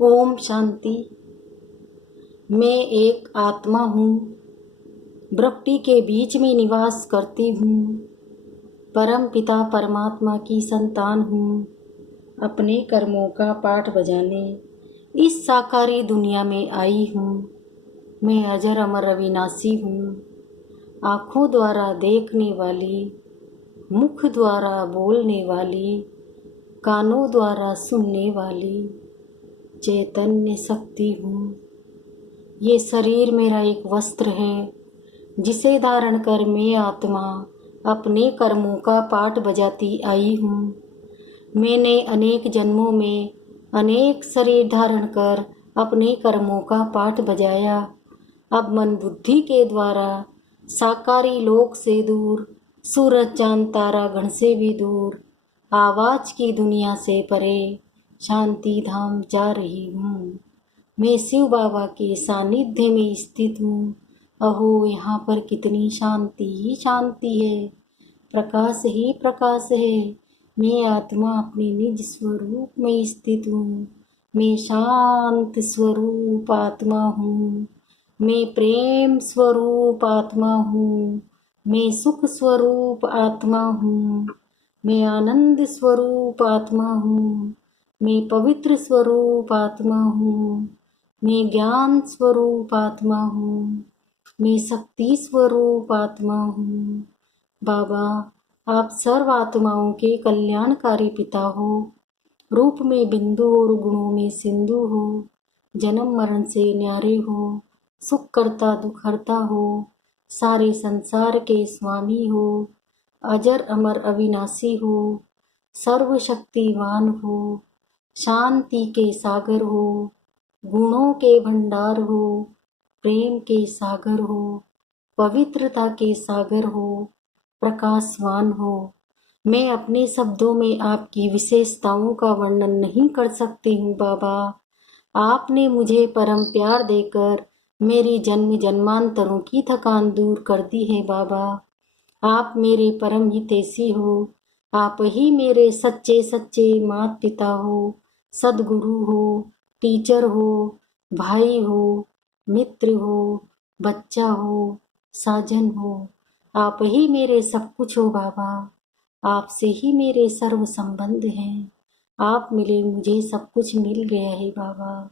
ओम शांति। मैं एक आत्मा हूँ, वृक्ति के बीच में निवास करती हूँ, परम पिता परमात्मा की संतान हूँ। अपने कर्मों का पाठ बजाने इस साकारी दुनिया में आई हूँ। मैं अजर अमर अविनाशी हूँ, आँखों द्वारा देखने वाली, मुख द्वारा बोलने वाली, कानों द्वारा सुनने वाली चैतन्य शक्ति हूँ। ये शरीर मेरा एक वस्त्र है जिसे धारण कर मैं आत्मा अपने कर्मों का पाठ बजाती आई हूँ। मैंने अनेक जन्मों में अनेक शरीर धारण कर अपने कर्मों का पाठ बजाया। अब मन बुद्धि के द्वारा साकारी लोक से दूर, सूरज चांद तारा गण से भी दूर, आवाज की दुनिया से परे शांति धाम जा रही हूँ। मैं शिव बाबा के सानिध्य में स्थित हूँ। अहो, यहाँ पर कितनी शांति ही शांति है, प्रकाश ही प्रकाश है। मैं आत्मा अपने निज स्वरूप में स्थित हूँ। मैं शांत स्वरूप आत्मा हूँ। मैं प्रेम स्वरूप आत्मा हूँ। मैं सुख स्वरूप आत्मा हूँ। मैं आनंद स्वरूप आत्मा हूँ। मैं पवित्र स्वरूप आत्मा हूँ। मैं ज्ञान स्वरूप आत्मा हूँ। मैं शक्ति स्वरूप आत्मा हूँ। बाबा, आप सर्व आत्माओं के कल्याणकारी पिता हो। रूप में बिंदु और गुणों में सिंधु हो। जन्म मरण से न्यारे हो। सुख करता दुख हरता हो। सारे संसार के स्वामी हो। अजर अमर अविनाशी हो। सर्वशक्तिवान हो। शांति के सागर हो। गुणों के भंडार हो। प्रेम के सागर हो। पवित्रता के सागर हो। प्रकाशवान हो। मैं अपने शब्दों में आपकी विशेषताओं का वर्णन नहीं कर सकती हूँ बाबा। आपने मुझे परम प्यार देकर मेरी जन्म जन्मांतरों की थकान दूर कर दी है बाबा। आप मेरे परम हितैषी हो। आप ही मेरे सच्चे सच्चे माता पिता हो, सदगुरु हो, टीचर हो, भाई हो, मित्र हो, बच्चा हो, साजन हो। आप ही मेरे सब कुछ हो बाबा। आपसे ही मेरे सर्व संबंध हैं। आप मिले मुझे सब कुछ मिल गया है बाबा।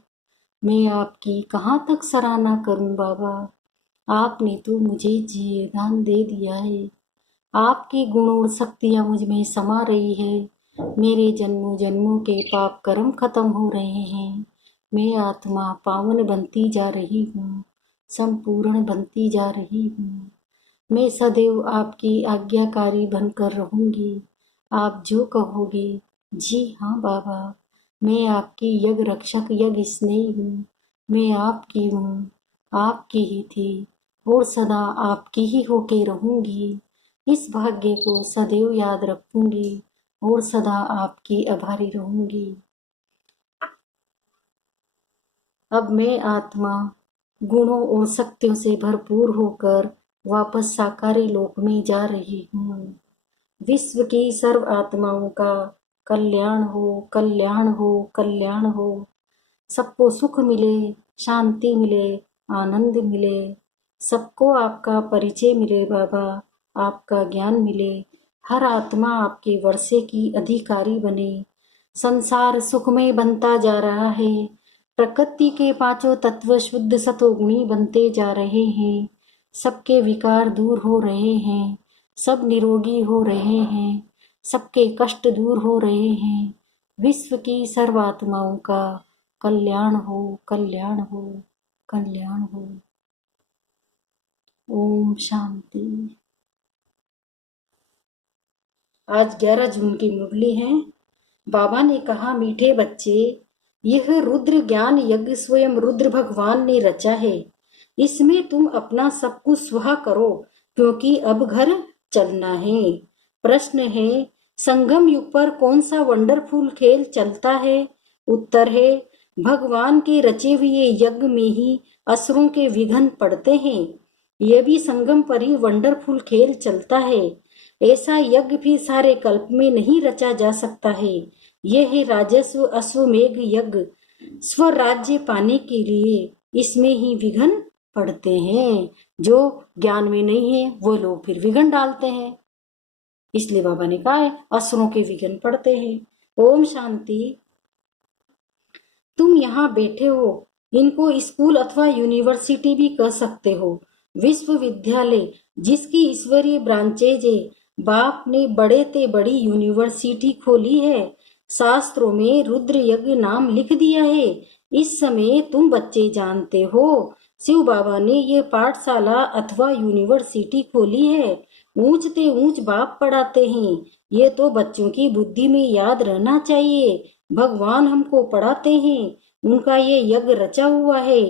मैं आपकी कहाँ तक सराहना करूं बाबा। आपने तो मुझे जीवदान दे दिया है। आपकी गुण और शक्तियाँ मुझ में समा रही है। मेरे जन्मों जन्मों के पाप कर्म खत्म हो रहे हैं। मैं आत्मा पावन बनती जा रही हूँ, संपूर्ण बनती जा रही हूँ। मैं सदैव आपकी आज्ञाकारी बनकर रहूंगी। आप जो कहोगे। जी हाँ बाबा, मैं आपकी यज्ञ रक्षक यज्ञ स्नेही हूँ। मैं आपकी हूँ, आपकी ही थी और सदा आपकी ही होके रहूंगी। इस भाग्य को सदैव याद रखूंगी और सदा आपकी आभारी रहूंगी। अब मैं आत्मा गुणों और शक्तियों से भरपूर होकर वापस साकारी लोक में जा रही हूँ। विश्व की सर्व आत्माओं का कल्याण हो, कल्याण हो, कल्याण हो। सबको सुख मिले, शांति मिले, आनंद मिले। सबको आपका परिचय मिले बाबा, आपका ज्ञान मिले। हर आत्मा आपके वर्षे की अधिकारी बने। संसार सुखमय बनता जा रहा है। प्रकृति के पांचों तत्व शुद्ध सतोगुणी बनते जा रहे हैं। सबके विकार दूर हो रहे हैं। सब निरोगी हो रहे हैं। सबके कष्ट दूर हो रहे हैं। विश्व की सर्वात्माओं का कल्याण हो, कल्याण हो, कल्याण हो। ओम शांति। आज 11 जून की मुरली है। बाबा ने कहा, मीठे बच्चे, यह रुद्र ज्ञान यज्ञ स्वयं रुद्र भगवान ने रचा है। इसमें तुम अपना सब कुछ स्वाहा करो, क्योंकि अब घर चलना है। प्रश्न है, संगम युग पर कौन सा वंडरफुल खेल चलता है? उत्तर है, भगवान के रचे हुए यज्ञ में ही असुरों के विघ्न पड़ते हैं। यह भी संगम पर ही वंडरफुल खेल चलता है। ऐसा यज्ञ भी सारे कल्प में नहीं रचा जा सकता है। यह है राजस्व अश्वमेघ यज्ञ। स्वराज्य पाने के लिए इसमें ही विघ्न पड़ते हैं। जो ज्ञान में नहीं है वो लोग फिर विघ्न डालते हैं। इसलिए बाबा ने कहा है असुरों के विघ्न पड़ते हैं। ओम शांति। तुम यहाँ बैठे हो, इनको स्कूल अथवा यूनिवर्सिटी भी कह सकते हो, विश्वविद्यालय जिसकी ईश्वरीय ब्रांचेज है। बाप ने बड़े ते बड़ी यूनिवर्सिटी खोली है, शास्त्रों में रुद्र यज्ञ नाम लिख दिया है। इस समय तुम बच्चे जानते हो शिव बाबा ने ये पाठशाला अथवा यूनिवर्सिटी खोली है। ऊंच ते ऊंच बाप पढ़ाते हैं। ये तो बच्चों की बुद्धि में याद रहना चाहिए। भगवान हमको पढ़ाते हैं, उनका ये यज्ञ रचा हुआ है।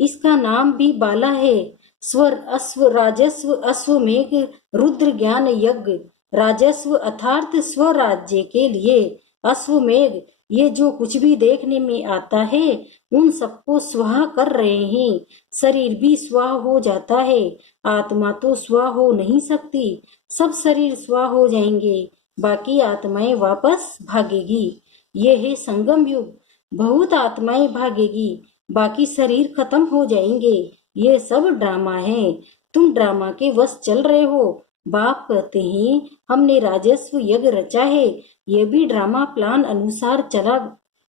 इसका नाम भी बाला है। स्वर अश्व राजस्व अश्वमेघ रुद्र ज्ञान यज्ञ। राजस्व अर्थात स्वराज्य के लिए, अश्वमेघ ये जो कुछ भी देखने में आता है उन सबको स्वाहा कर रहे हैं। शरीर भी स्वाहा हो जाता है, आत्मा तो स्वाहा हो नहीं सकती। सब शरीर स्वाहा हो जाएंगे, बाकी आत्माएं वापस भागेगी। ये है संगम युग। बहुत आत्माएं भागेगी, बाकी शरीर खत्म हो जाएंगे। ये सब ड्रामा है, तुम ड्रामा के वश चल रहे हो। बाप कहते हैं हमने राजस्व यज्ञ रचा है, ये भी ड्रामा प्लान अनुसार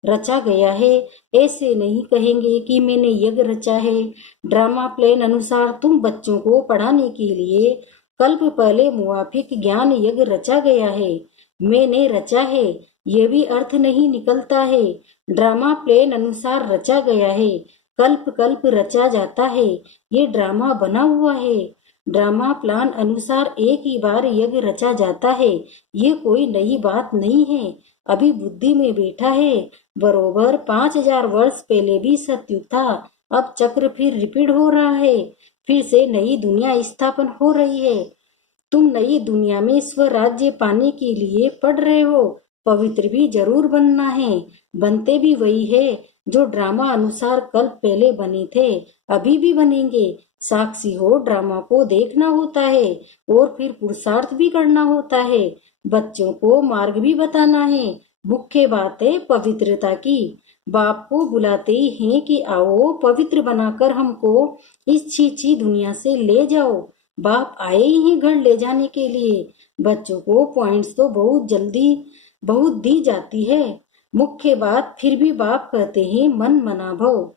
रचा गया है। ऐसे नहीं कहेंगे कि मैंने यज्ञ रचा है। ड्रामा प्लान अनुसार तुम बच्चों को पढ़ाने के लिए कल्प पहले मुआफिक ज्ञान यज्ञ रचा गया है। मैंने रचा है, ये भी अर्थ नहीं निकलता है। ड्रामा प्लान अनुसार रचा गया है, कल्प कल्प रचा जाता है। ये ड्रामा बना हुआ है। ड्रामा प्लान अनुसार एक ही बार यज्ञ रचा जाता है, ये कोई नई बात नहीं है। अभी बुद्धि में बैठा है। बरोबर 5000 वर्ष पहले भी सतयुग था। अब चक्र फिर रिपीट हो रहा है, फिर से नई दुनिया स्थापन हो रही है। तुम नई दुनिया में स्वराज्य पाने के लिए पढ़ रहे हो। पवित्र भी जरूर बनना है, बनते भी वही है जो ड्रामा अनुसार कल पहले बने थे, अभी भी बनेंगे। साक्षी हो ड्रामा को देखना होता है और फिर पुरुषार्थ भी करना होता है। बच्चों को मार्ग भी बताना है। मुख्य बात है पवित्रता की। बाप को बुलाते ही हैं कि आओ पवित्र बनाकर हमको इस छीछी दुनिया से ले जाओ। बाप आए ही घर ले जाने के लिए। बच्चों को पॉइंट्स तो बहुत दी जाती है। मुख्य बात फिर भी बाप कहते हैं मन मना भव।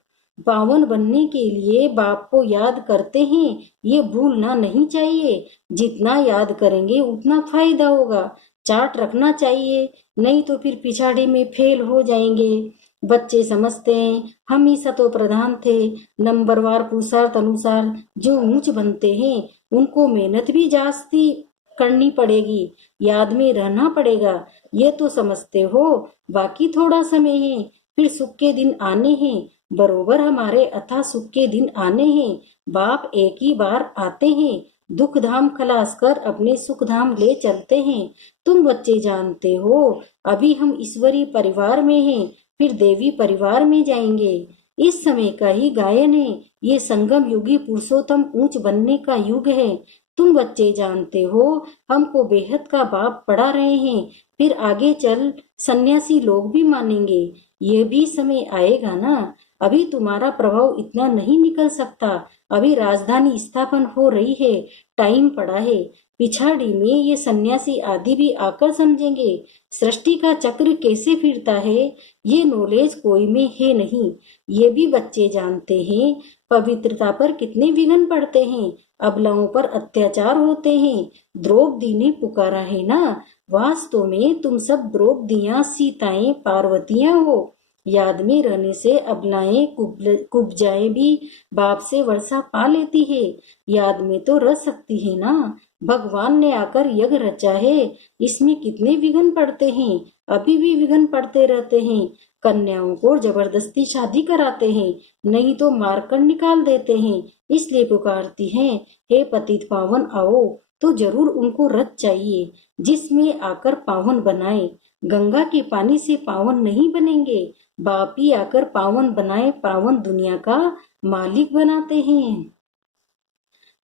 पावन बनने के लिए बाप को याद करते हैं, ये भूलना नहीं चाहिए। जितना याद करेंगे उतना फायदा होगा। चार्ट रखना चाहिए, नहीं तो फिर पिछाड़ी में फेल हो जाएंगे। बच्चे समझते हैं हम ही सतो प्रधान थे। नंबरवार पुरुषार्थ अनुसार जो ऊंच बनते हैं उनको मेहनत भी जास्ती करनी पड़ेगी, याद में रहना पड़ेगा। ये तो समझते हो। बाकी थोड़ा समय है, फिर सुख के दिन आने हैं। बरोबर हमारे अथा सुख के दिन आने हैं। बाप एक ही बार आते हैं, दुख धाम खलास कर अपने सुख धाम ले चलते हैं। तुम बच्चे जानते हो अभी हम ईश्वरी परिवार में हैं, फिर देवी परिवार में जाएंगे। इस समय का ही गायन है। ये संगम युगी पुरुषोत्तम ऊंच बनने का युग है। तुम बच्चे जानते हो हमको बेहद का बाप पढ़ा रहे हैं, फिर आगे चल सन्यासी लोग भी मानेंगे। ये भी समय आएगा ना। अभी तुम्हारा प्रभाव इतना नहीं निकल सकता। अभी राजधानी स्थापन हो रही है, टाइम पड़ा है। पिछाड़ी में ये सन्यासी आदि भी आकर समझेंगे सृष्टि का चक्र कैसे फिरता है। ये नॉलेज कोई में है नहीं। ये भी बच्चे जानते हैं पवित्रता पर कितने विघ्न पड़ते हैं, अबलाओं पर अत्याचार होते हैं। द्रौपदी ने पुकारा है ना। वास्तव में तुम सब द्रौपदियां सीताएं पार्वतियां हो। याद में रहने से अबलाएं कुब्जाएं भी बाप से वर्षा पा लेती है। याद में तो रह सकती है ना। भगवान ने आकर यज्ञ रचा है, इसमें कितने विघ्न पड़ते हैं, अभी भी विघ्न पड़ते रहते हैं। कन्याओं को जबरदस्ती शादी कराते हैं, नहीं तो मारकर निकाल देते हैं। इसलिए पुकारती हैं हे पतित पावन आओ। तो जरूर उनको रथ चाहिए जिसमें आकर पावन बनाए। गंगा के पानी से पावन नहीं बनेंगे, बाप ही आकर पावन बनाए, पावन दुनिया का मालिक बनाते हैं।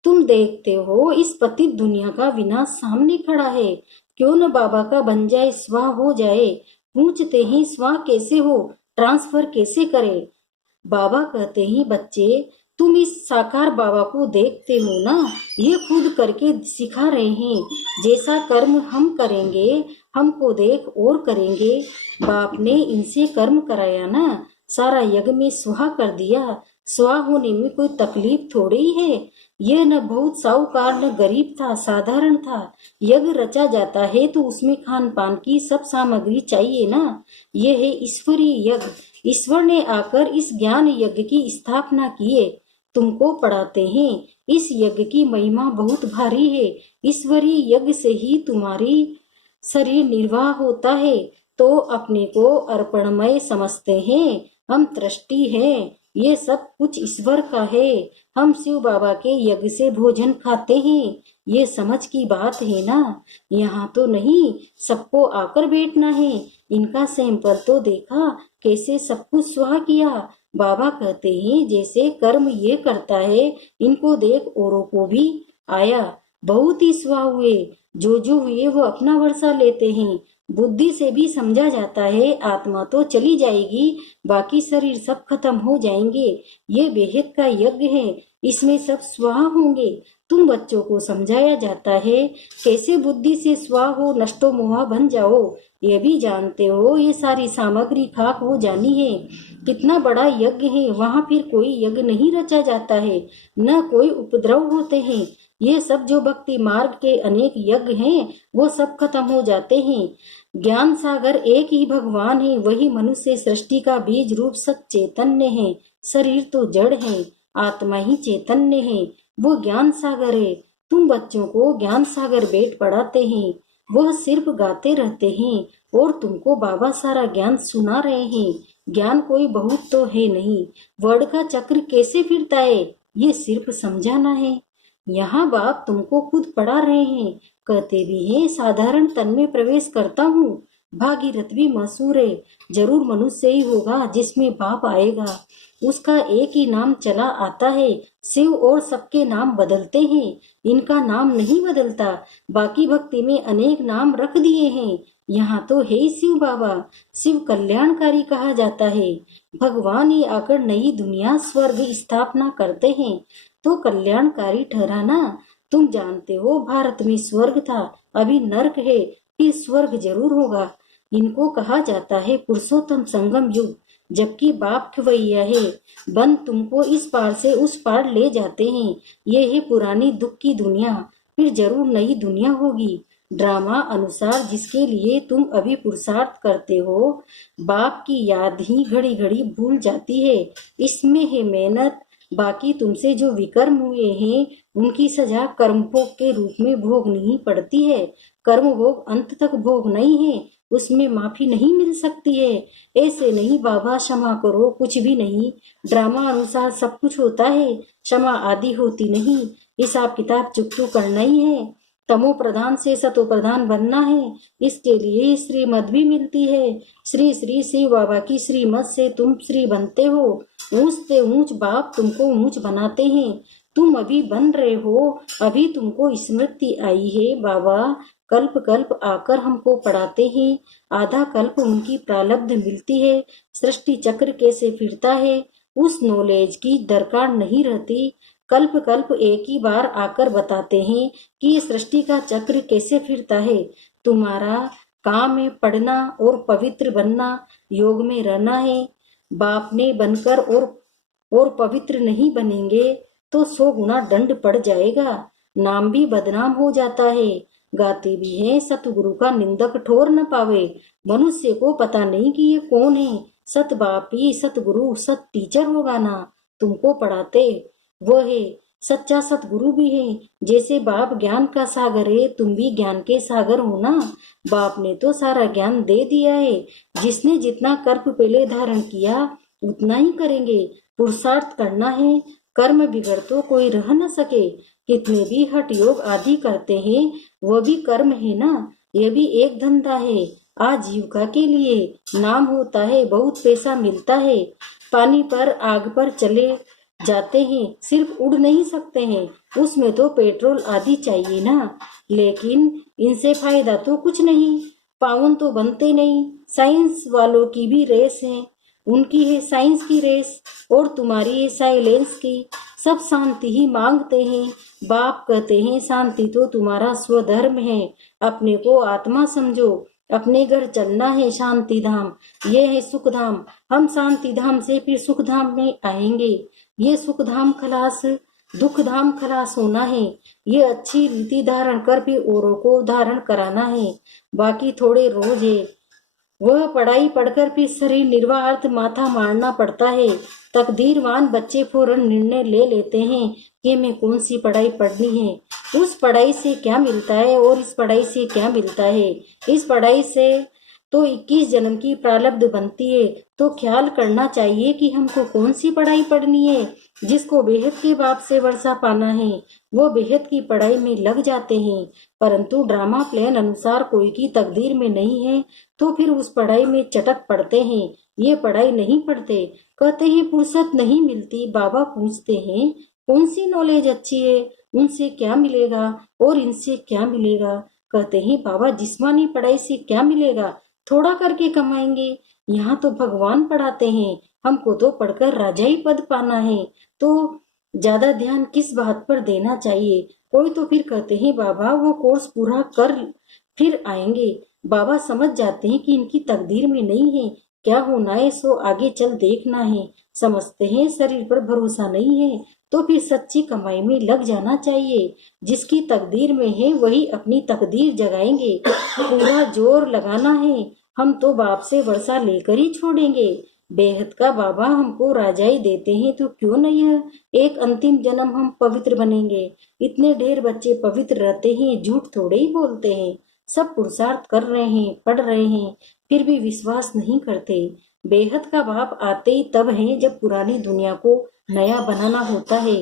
तुम देखते हो इस पतित दुनिया का विनाश सामने खड़ा है। क्यों न बाबा का बन जाए, स्वाह हो जाए। पूछते हैं स्वाह कैसे हो, ट्रांसफर कैसे करें। बाबा कहते हैं, बच्चे तुम इस साकार बाबा को देखते हो ना, ये खुद करके सिखा रहे हैं। जैसा कर्म हम करेंगे हमको देख और करेंगे। बाप ने इनसे कर्म कराया ना, सारा यज्ञ में स्वाहा कर दिया। स्वाहा होने में कोई तकलीफ थोड़ी है। यह न बहुत साहूकार न गरीब था, साधारण था। यज्ञ रचा जाता है तो उसमें खान पान की सब सामग्री चाहिए ना। यह है ईश्वरीय यज्ञ। ईश्वर ने आकर इस ज्ञान यज्ञ की स्थापना किए, तुमको पढ़ाते हैं। इस यज्ञ की महिमा बहुत भारी है। ईश्वरीय यज्ञ से ही तुम्हारी शरीर निर्वाह होता है। तो अपने को अर्पणमय समझते हैं, हम तृष्टि हैं। ये सब कुछ ईश्वर का है। हम शिव बाबा के यज्ञ से भोजन खाते हैं। ये समझ की बात है ना। यहाँ तो नहीं, सबको आकर बैठना है। इनका सैंपल तो देखा, कैसे सब कुछ स्वाहा किया। बाबा कहते हैं, जैसे कर्म ये करता है, इनको देख औरों को भी आया। बहुत ही स्वाहा हुए। जो हुए वो अपना वर्षा लेते हैं। बुद्धि से भी समझा जाता है, आत्मा तो चली जाएगी, बाकी शरीर सब खत्म हो जाएंगे। ये बेहद का यज्ञ है, इसमें सब स्वाहा होंगे। तुम बच्चों को समझाया जाता है, कैसे बुद्धि से स्वाहा हो, नष्टो मोहा बन जाओ। ये भी जानते हो, ये सारी सामग्री खाक हो जानी है। कितना बड़ा यज्ञ है, वहाँ फिर कोई यज्ञ नहीं रचा जाता है, न कोई उपद्रव होते हैं। ये सब जो भक्ति मार्ग के अनेक यज्ञ हैं, वो सब खत्म हो जाते हैं। ज्ञान सागर एक ही भगवान है, वही मनुष्य सृष्टि का बीज रूप सत चैतन्य है। शरीर तो जड़ है, आत्मा ही चैतन्य है, वो ज्ञान सागर है। तुम बच्चों को ज्ञान सागर बैठ पढ़ाते हैं, वह सिर्फ गाते रहते हैं और तुमको बाबा सारा ज्ञान सुना रहे हैं। ज्ञान कोई बहुत तो है नहीं, वर्ड का चक्र कैसे फिरता है, ये सिर्फ समझाना है। यहाँ बाप तुमको खुद पढ़ा रहे हैं, कहते भी हैं, साधारण तन में प्रवेश करता हूँ। भागीरथ भी मशहूर है, जरूर मनुष्य ही होगा जिसमें बाप आएगा। उसका एक ही नाम चला आता है। शिव और सबके नाम बदलते हैं, इनका नाम नहीं बदलता। बाकी भक्ति में अनेक नाम रख दिए हैं, यहाँ तो है ही शिव बाबा। शिव कल्याणकारी कहा जाता है। भगवान ही आकर नई दुनिया स्वर्ग स्थापना करते हैं, तो कल्याणकारी ठहरा ना। तुम जानते हो, भारत में स्वर्ग था, अभी नर्क है, फिर स्वर्ग जरूर होगा। इनको कहा जाता है पुरुषोत्तम संगम युग, जबकि बाप खवैया है। बंद तुमको इस पार से उस पार ले जाते हैं। ये है पुरानी दुख की दुनिया, फिर जरूर नई दुनिया होगी। ड्रामा अनुसार जिसके लिए तुम अभी पुरुषार्थ करते हो, बाप की याद ही घड़ी घड़ी भूल जाती है। इसमें है मेहनत। बाकी तुमसे जो विकर्म हुए हैं, उनकी सजा कर्म भोग के रूप में भोगनी ही पड़ती है। कर्म भोग अंत तक भोग नहीं है, उसमें माफी नहीं मिल सकती है। ऐसे नहीं बाबा क्षमा करो, कुछ भी नहीं। ड्रामा अनुसार सब कुछ होता है, क्षमा आदि होती नहीं। हिसाब किताब चुकतू करना ही है। तमो प्रधान से सतो प्रधान बनना है, इसके लिए श्रीमत भी मिलती है। श्री श्री शिव बाबा की श्रीमत से तुम श्री बनते हो। ऊंच से ऊंच बाप तुमको ऊंच बनाते हैं। तुम अभी बन रहे हो, अभी तुमको स्मृति आई है। बाबा कल्प कल्प आकर हमको पढ़ाते हैं। आधा कल्प उनकी प्रारब्ध मिलती है। सृष्टि चक्र कैसे फिरता है, उस नॉलेज की दरकार नहीं रहती। कल्प कल्प एक ही बार आकर बताते हैं कि ये सृष्टि का चक्र कैसे फिरता है। तुम्हारा काम है पढ़ना और पवित्र बनना, योग में रहना है। बाप ने बनकर और पवित्र नहीं बनेंगे तो 100 गुना दंड पड़ जाएगा, नाम भी बदनाम हो जाता है। गाते भी हैं, सतगुरु का निंदक ठोर न पावे। मनुष्य को पता नहीं कि ये कौन है। सत बाप ही सतगुरु सत टीचर होगा ना, तुमको पढ़ाते वो है। सच्चा सतगुरु भी है। जैसे बाप ज्ञान का सागर है, तुम भी ज्ञान के सागर हो ना। बाप ने तो सारा ज्ञान दे दिया है। जिसने जितना कर्म पहले धारण किया उतना ही करेंगे। पुरुषार्थ करना है, कर्म बिगड़ तो कोई रह न सके। कितने भी हठ योग आदि करते हैं, वह भी कर्म है ना। यह भी एक धंधा है, आजीविका के लिए। नाम होता है, बहुत पैसा मिलता है। पानी पर आग पर चले जाते हैं, सिर्फ उड़ नहीं सकते हैं, उसमें तो पेट्रोल आदि चाहिए ना। लेकिन इनसे फायदा तो कुछ नहीं, पावन तो बनते नहीं। साइंस वालों की भी रेस है, उनकी है साइंस की रेस और तुम्हारी है साइलेंस की। सब शांति ही मांगते हैं। बाप कहते हैं शांति तो तुम्हारा स्वधर्म है। अपने को आत्मा समझो, अपने घर चलना है शांति धाम। ये है सुख धाम। हम शांति धाम से फिर सुख धाम में आएंगे। ये सुख धाम खलास, दुख धाम खलास होना है। ये अच्छी रीति धारण कर फिर औरों को धारण कराना है। बाकी थोड़े रोज है। वह पढ़ाई पढ़कर फिर शरीर निर्वाह अर्थ माथा मारना पड़ता है। तकदीरवान बच्चे फौरन निर्णय ले लेते हैं कि मैं कौन सी पढ़ाई पढ़नी है। उस पढ़ाई से क्या मिलता है और इस पढ़ाई से क्या मिलता है। इस पढ़ाई से तो 21 जन्म की प्रारब्ध बनती है। तो ख्याल करना चाहिए कि हमको कौन सी पढ़ाई पढ़नी है। जिसको बेहद के बाप से वर्षा पाना है वो बेहद की पढ़ाई में लग जाते हैं, परंतु ड्रामा प्लान अनुसार कोई की तकदीर में नहीं है तो फिर उस पढ़ाई में चटक पड़ते हैं। ये पढ़ाई नहीं पढ़ते, कहते हैं फुर्सत नहीं मिलती। बाबा पूछते हैं कौन सी नॉलेज अच्छी है, उनसे क्या मिलेगा और इनसे क्या मिलेगा। कहते हैं बाबा जिस्मानी पढ़ाई से क्या मिलेगा, थोड़ा करके कमाएंगे। यहाँ तो भगवान पढ़ाते हैं, हमको तो पढ़कर राजा ही पद पाना है। तो ज्यादा ध्यान किस बात पर देना चाहिए। कोई तो फिर कहते हैं बाबा वो कोर्स पूरा कर फिर आएंगे। बाबा समझ जाते हैं कि इनकी तकदीर में नहीं है, क्या होना है सो आगे चल देखना है। समझते हैं शरीर पर भरोसा नहीं है तो फिर सच्ची कमाई में लग जाना चाहिए। जिसकी तकदीर में है वही अपनी तकदीर जगाएंगे। पूरा जोर लगाना है। हम तो बाप से वर्षा लेकर ही छोड़ेंगे। बेहद का बाबा हमको राजाई देते हैं तो क्यों नहीं है एक अंतिम जन्म हम पवित्र बनेंगे। इतने ढेर बच्चे पवित्र रहते हैं, झूठ थोड़े ही बोलते हैं। सब पुरुषार्थ कर रहे हैं, पढ़ रहे हैं, फिर भी विश्वास नहीं करते। बेहद का बाप आते ही तब है जब पुरानी दुनिया को नया बनाना होता है।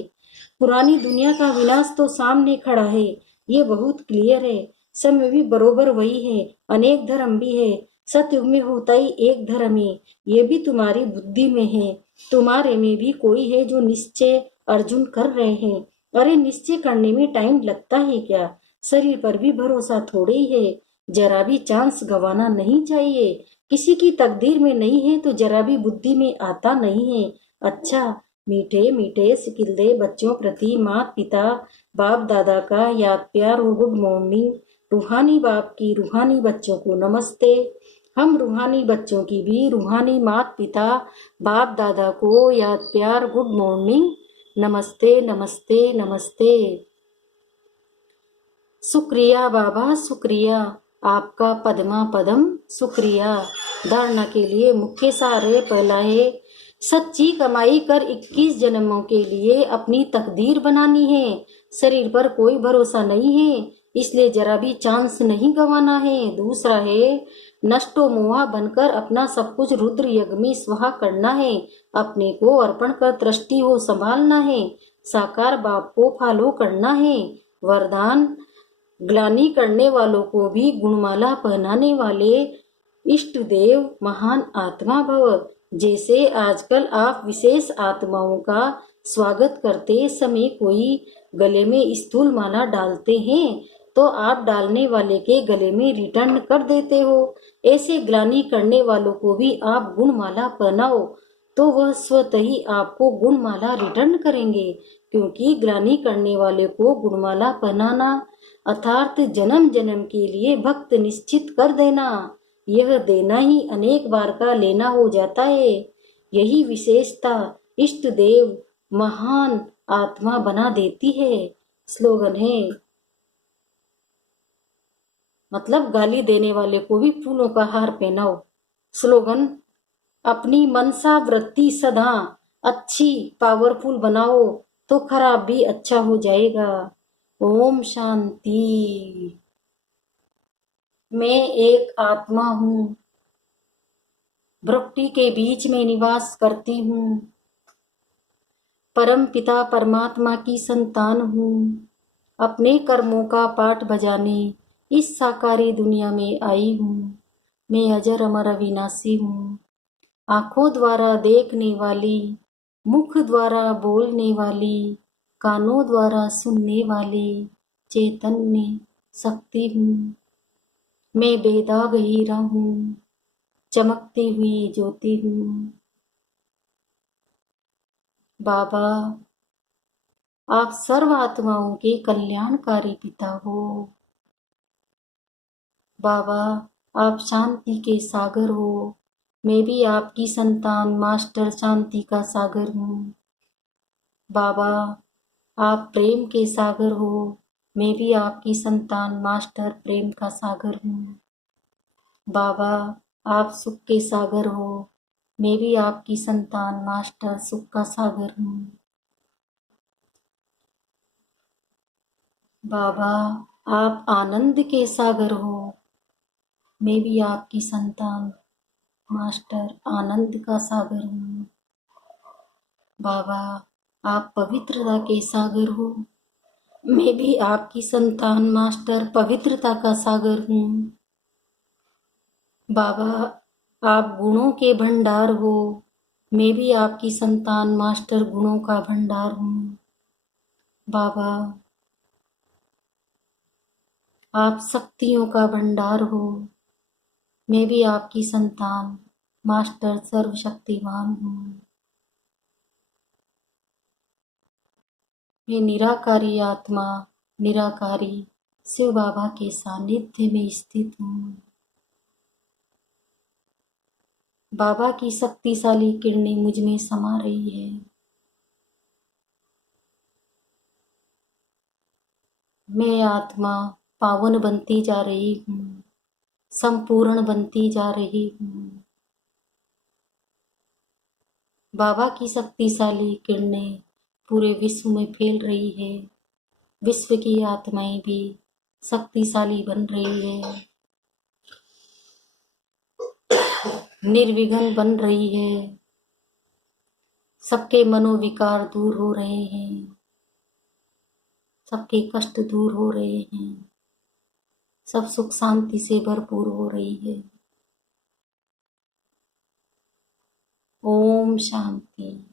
पुरानी दुनिया का विनाश तो सामने खड़ा है, ये बहुत क्लियर है। समय भी बरोबर वही है, अनेक धर्म भी है। सतयुग में होता ही एक धर्म है, ये भी तुम्हारी बुद्धि में है। तुम्हारे में भी कोई है जो निश्चय अर्जुन कर रहे हैं। अरे निश्चय करने में टाइम लगता है क्या, शरीर पर भी भरोसा थोड़े ही है। जरा भी चांस गंवाना नहीं चाहिए। किसी की तकदीर में नहीं है तो जरा भी बुद्धि में आता नहीं है। अच्छा, मीठे मीठे सिकिल्दे बच्चों प्रति माता पिता बाप दादा का याद प्यार और गुड मॉर्निंग। रूहानी बाप की रूहानी बच्चों को नमस्ते। हम रूहानी बच्चों की भी रूहानी माता पिता बाप दादा को याद प्यार गुड मॉर्निंग, नमस्ते नमस्ते नमस्ते। शुक्रिया बाबा शुक्रिया, आपका पद्मा पदम शुक्रिया। धारणा के लिए मुख्य सार है, पहला है सच्ची कमाई कर 21 जन्मों के लिए अपनी तकदीर बनानी है। शरीर पर कोई भरोसा नहीं है, इसलिए जरा भी चांस नहीं गंवाना है। दूसरा है नष्टो मोहा बनकर अपना सब कुछ रुद्र यज्ञ में स्वाहा करना है। अपने को अर्पण कर दृष्टि हो संभालना है। साकार बाप को फॉलो करना है। वरदान ग्लानि करने वालों को भी गुणमाला पहनाने वाले इष्ट देव महान आत्मा भव। जैसे आजकल आप विशेष आत्माओं का स्वागत करते समय कोई गले में स्थूल माला डालते हैं तो आप डालने वाले के गले में रिटर्न कर देते हो। ऐसे ग्लानि करने वालों को भी आप गुणमाला पहनाओ तो वह स्वतः ही आपको गुणमाला रिटर्न करेंगे। क्योंकि ग्लानि करने वाले को गुणमाला पहनाना अर्थात जन्म जन्म के लिए भक्त निश्चित कर देना। यह देना ही अनेक बार का लेना हो जाता है। यही विशेषता इष्ट देव महान आत्मा बना देती है। स्लोगन है, मतलब गाली देने वाले को भी फूलों का हार पहनाओ। स्लोगन, अपनी मनसा वृत्ति सदा अच्छी पावरफुल बनाओ तो खराब भी अच्छा हो जाएगा। ओम शांति। मैं एक आत्मा हूँ, भ्रुकुटी के बीच में निवास करती हूँ। परम पिता परमात्मा की संतान हूँ। अपने कर्मों का पाठ बजाने इस साकारी दुनिया में आई हूँ। मैं अजर अमर अविनाशी हूँ। आंखों द्वारा देखने वाली, मुख द्वारा बोलने वाली, कानों द्वारा सुनने वाली चैतन्य शक्ति हूँ। मैं बेदाग हीरा हूँ, चमकती हुई ज्योति हूँ। बाबा, आप सर्व आत्माओं के कल्याणकारी पिता हो। बाबा, आप शांति के सागर हो। मैं भी आपकी संतान मास्टर शांति का सागर हूँ। बाबा, आप प्रेम के सागर हो। मैं भी आपकी संतान मास्टर प्रेम का सागर हूँ। बाबा, आप सुख के सागर हो। मैं भी आपकी संतान मास्टर सुख का सागर हूँ। बाबा, आप आनंद के सागर हो। मैं भी आपकी संतान मास्टर आनंद का सागर हूँ। बाबा, आप पवित्रता के सागर हो। मैं भी आपकी संतान मास्टर पवित्रता का सागर हूँ। बाबा, आप गुणों के भंडार हो। मैं भी आपकी संतान मास्टर गुणों का भंडार हूँ। बाबा, आप शक्तियों का भंडार हो। मैं भी आपकी संतान मास्टर सर्वशक्तिमान हूँ। मैं निराकारी आत्मा निराकारी शिव बाबा के सानिध्य में स्थित हूँ। बाबा की शक्तिशाली किरणें मुझ में समा रही है। मैं आत्मा पावन बनती जा रही हूँ, संपूर्ण बनती जा रही हूँ। बाबा की शक्तिशाली किरणें पूरे विश्व में फैल रही है। विश्व की आत्माएं भी शक्तिशाली बन रही है, निर्विघ्न बन रही है। सबके मनोविकार दूर हो रहे हैं, सबके कष्ट दूर हो रहे हैं, सब सुख शांति से भरपूर हो रही है। ओम शांति।